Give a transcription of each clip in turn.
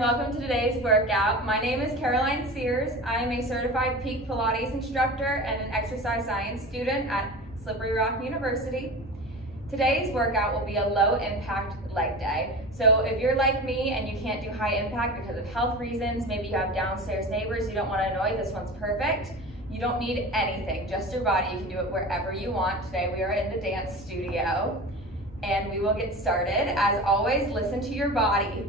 welcome to today's workout. My name is Caroline Sears. I am a certified Peak Pilates instructor and an exercise science student at Slippery Rock University. Today's workout will be a low impact leg day. So if you're like me and you can't do high impact because of health reasons, maybe you have downstairs neighbors you don't want to annoy, this one's perfect. You don't need anything, just your body. You can do it wherever you want. Today we are in the dance studio and we will get started. As always, listen to your body.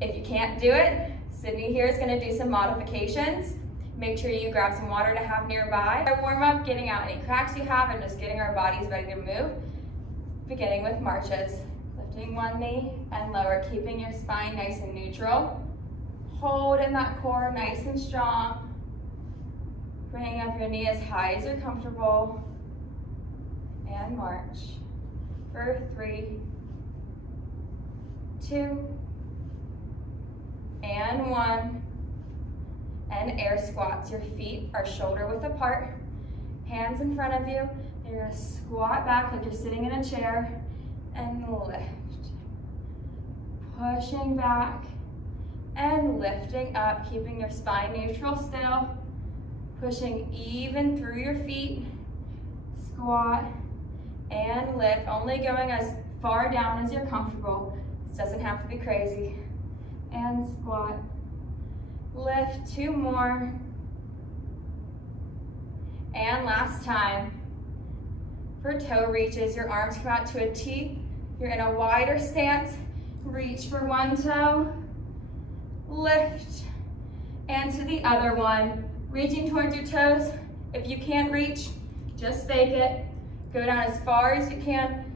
If you can't do it, Sydney here is going to do some modifications. Make sure you grab some water to have nearby. Our warm up, getting out any cracks you have and just getting our bodies ready to move. Beginning with marches. Lifting one knee and lower, keeping your spine nice and neutral. Hold in that core nice and strong. Bringing up your knee as high as you're comfortable. And march. For 3, 2, and 1. And air squats. Your feet are shoulder width apart. Hands in front of you. You're going to squat back like you're sitting in a chair and lift. Pushing back and lifting up, keeping your spine neutral still. Pushing even through your feet. Squat and lift, only going as far down as you're comfortable. This doesn't have to be crazy. And squat. Lift, 2 more. And last time. For toe reaches, your arms come out to a T. You're in a wider stance. Reach for one toe. Lift. And to the other one. Reaching towards your toes. If you can't reach, just fake it. Go down as far as you can.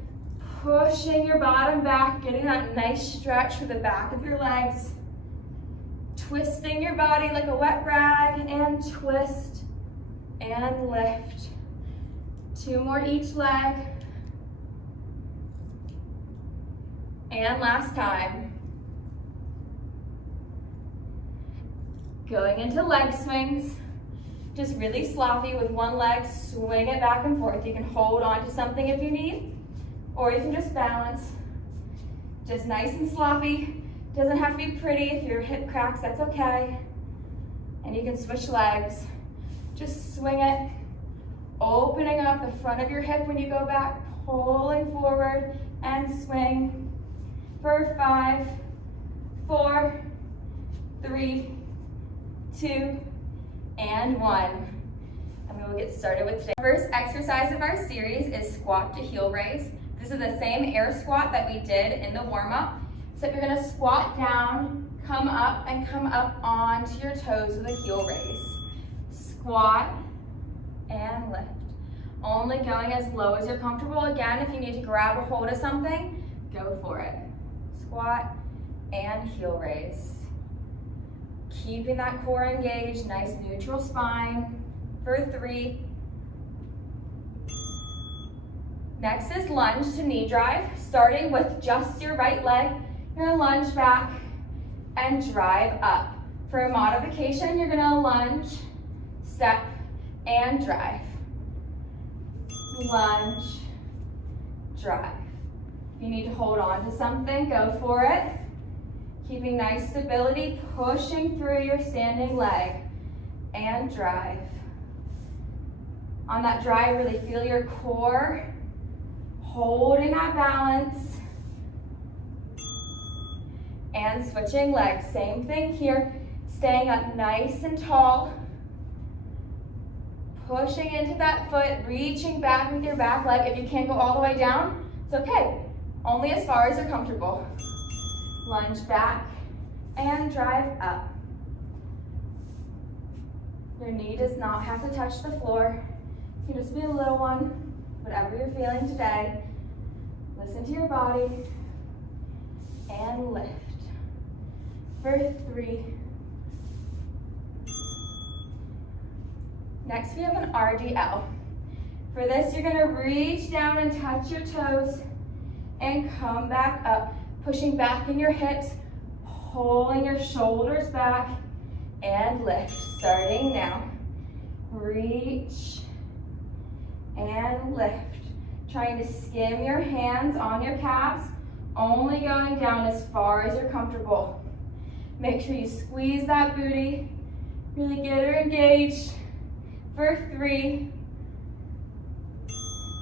Pushing your bottom back, getting that nice stretch for the back of your legs. Twisting your body like a wet rag and twist and lift. 2 more each leg. And last time. Going into leg swings. Just really sloppy with one leg, swing it back and forth. You can hold on to something if you need, or you can just balance. Just nice and sloppy. Doesn't have to be pretty. If your hip cracks, that's okay. And you can switch legs. Just swing it, opening up the front of your hip when you go back, pulling forward and swing. For 5, 4, 3, 2, and 1. And we will get started with today. First exercise of our series is squat to heel raise. This is the same air squat that we did in the warm-up. So you're gonna squat down, come up, and come up onto your toes with a heel raise. Squat and lift. Only going as low as you're comfortable. Again, if you need to grab a hold of something, go for it. Squat and heel raise. Keeping that core engaged, nice neutral spine. For 3. Next is lunge to knee drive, starting with just your right leg. You're gonna lunge back and drive up. For a modification, you're gonna lunge, step, and drive. Lunge, drive. If you need to hold on to something, go for it. Keeping nice stability, pushing through your standing leg, and drive. On that drive, really feel your core, holding that balance, and switching legs. Same thing here, staying up nice and tall, pushing into that foot, reaching back with your back leg. If you can't go all the way down, it's okay, only as far as you're comfortable. Lunge back and drive up. Your knee does not have to touch the floor. You can just be a little one, whatever you're feeling today. Listen to your body and lift. For 3. Next we have an RDL. For this, you're gonna reach down and touch your toes and come back up. Pushing back in your hips, pulling your shoulders back, and lift. Starting now. Reach and lift. Trying to skim your hands on your calves, only going down as far as you're comfortable. Make sure you squeeze that booty. Really get her engaged for 3.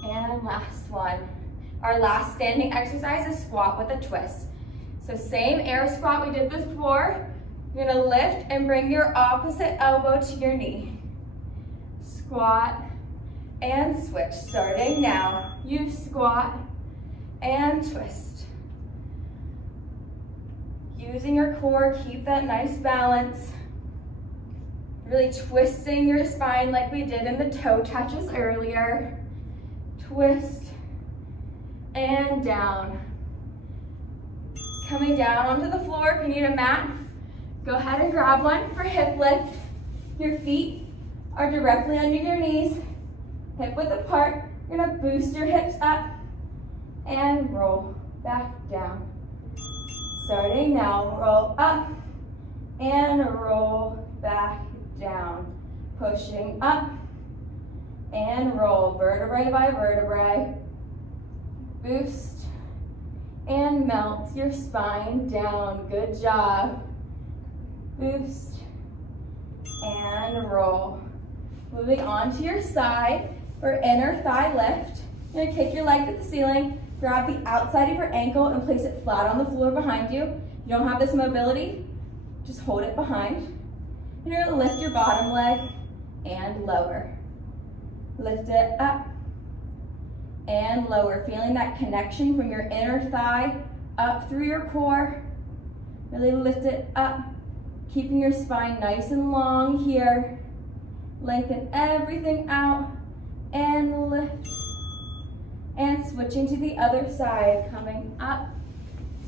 And last one. Our last standing exercise is squat with a twist. So same air squat we did before. You're gonna lift and bring your opposite elbow to your knee. Squat and switch. Starting now. You squat and twist. Using your core, keep that nice balance. Really twisting your spine like we did in the toe touches earlier. Twist and down. Coming down onto the floor. If you need a mat, go ahead and grab one for hip lift. Your feet are directly under your knees, hip width apart. You're gonna boost your hips up and roll back down. Starting now, roll up and roll back down. Pushing up and roll vertebrae by vertebrae. Boost and melt your spine down. Good job. Boost and roll. Moving on to your side for inner thigh lift. You're gonna kick your leg to the ceiling, grab the outside of your ankle and place it flat on the floor behind you. If you don't have this mobility, just hold it behind. And you're gonna lift your bottom leg and lower. Lift it up and lower, feeling that connection from your inner thigh up through your core. Really lift it up, keeping your spine nice and long here. Lengthen everything out and lift. And switching to the other side, coming up,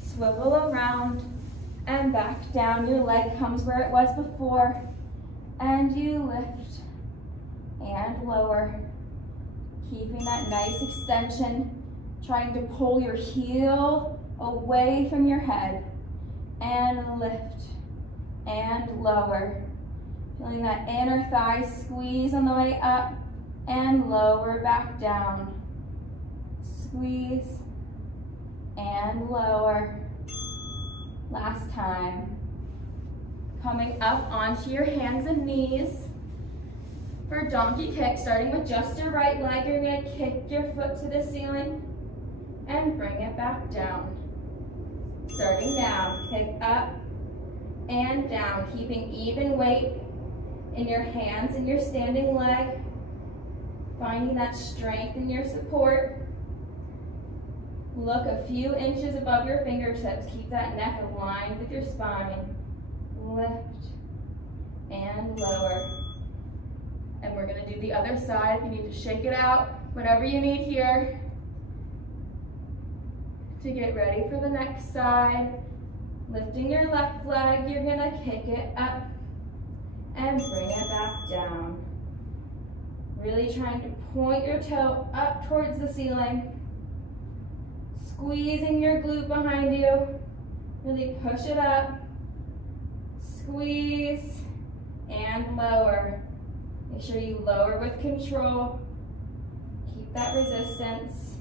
swivel around and back down. Your leg comes where it was before and you lift and lower. Keeping that nice extension, trying to pull your heel away from your head and lift and lower. Feeling that inner thigh squeeze on the way up and lower back down. Squeeze and lower. Last time. Coming up onto your hands and knees. For donkey kick, starting with just your right leg, you're gonna kick your foot to the ceiling and bring it back down. Starting now, kick up and down, keeping even weight in your hands and your standing leg, finding that strength in your support. Look a few inches above your fingertips, keep that neck aligned with your spine. Lift and lower. And we're gonna do the other side. If you need to shake it out, whatever you need here to get ready for the next side. Lifting your left leg, you're gonna kick it up and bring it back down. Really trying to point your toe up towards the ceiling. Squeezing your glute behind you. Really push it up. Squeeze and lower. Make sure you lower with control. Keep that resistance.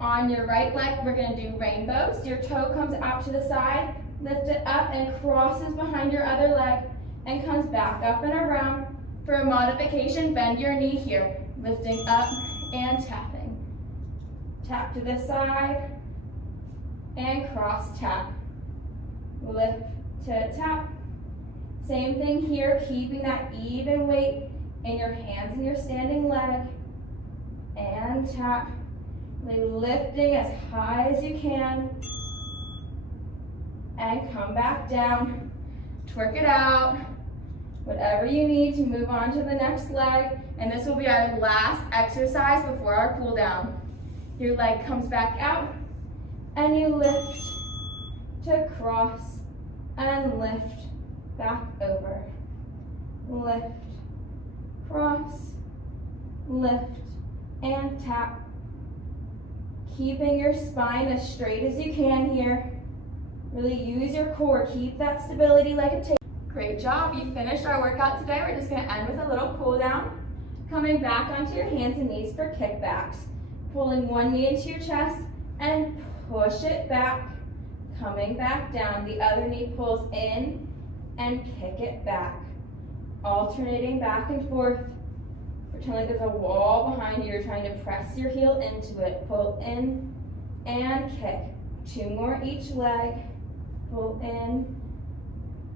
On your right leg, we're gonna do rainbows. Your toe comes out to the side, lift it up and crosses behind your other leg and comes back up and around. For a modification, bend your knee here, lifting up and tapping. Tap to this side and cross tap. Lift to tap. Same thing here, keeping that even weight in your hands and your standing leg. And tap. Really lifting as high as you can. And come back down. Twerk it out. Whatever you need to move on to the next leg. And this will be our last exercise before our cool down. Your leg comes back out and you lift to cross and lift back over. Lift, cross, lift, and tap. Keeping your spine as straight as you can here. Really use your core, keep that stability like a tape. Great job, you finished our workout today. We're just gonna end with a little cool down. Coming back onto your hands and knees for kickbacks. Pulling one knee into your chest and push it back. Coming back down, the other knee pulls in and kick it back. Alternating back and forth. Pretend like there's a wall behind you. You're trying to press your heel into it. Pull in and kick. 2 more each leg. Pull in,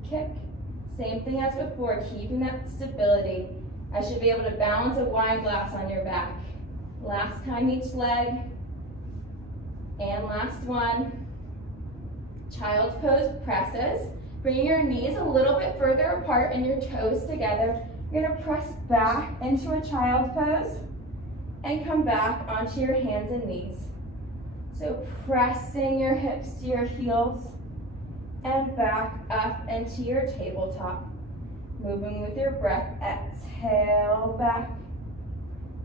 kick. Same thing as before, keeping that stability. I should be able to balance a wine glass on your back. Last time each leg. And last one. Child's pose presses. Bringing your knees a little bit further apart and your toes together. You're gonna press back into a child's pose and come back onto your hands and knees. So pressing your hips to your heels and back up into your tabletop. Moving with your breath, exhale back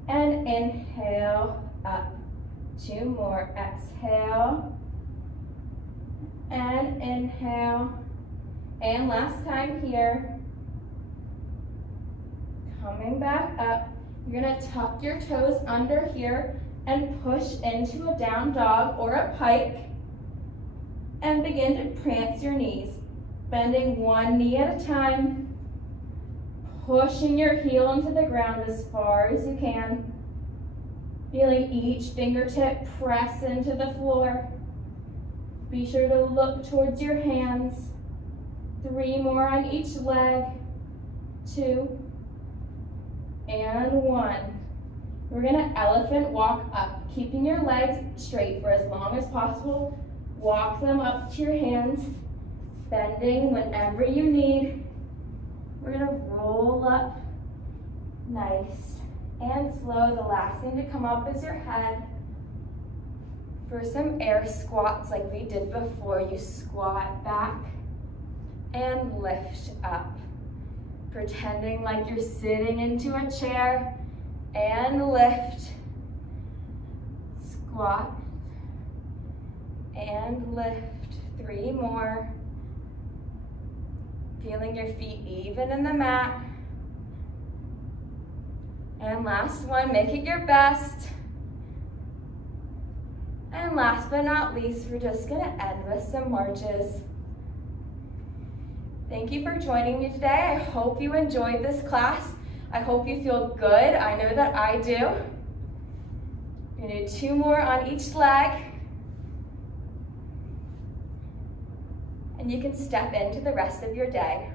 and inhale up. 2 more, exhale and inhale. And last time here. Coming back up, you're gonna tuck your toes under here and push into a down dog or a pike and begin to prance your knees, bending one knee at a time, pushing your heel into the ground as far as you can, feeling each fingertip press into the floor. Be sure to look towards your hands. 3 more on each leg. 2 and 1. We're gonna elephant walk up, keeping your legs straight for as long as possible. Walk them up to your hands, bending whenever you need. We're gonna roll up, nice and slow. The last thing to come up is your head. For some air squats like we did before, you squat back and lift up. Pretending like you're sitting into a chair and lift. Squat and lift. 3 more. Feeling your feet even in the mat. And last one, make it your best. And last but not least, we're just gonna end with some marches. Thank you for joining me today. I hope you enjoyed this class. I hope you feel good. I know that I do. You're gonna do 2 more on each leg. And you can step into the rest of your day.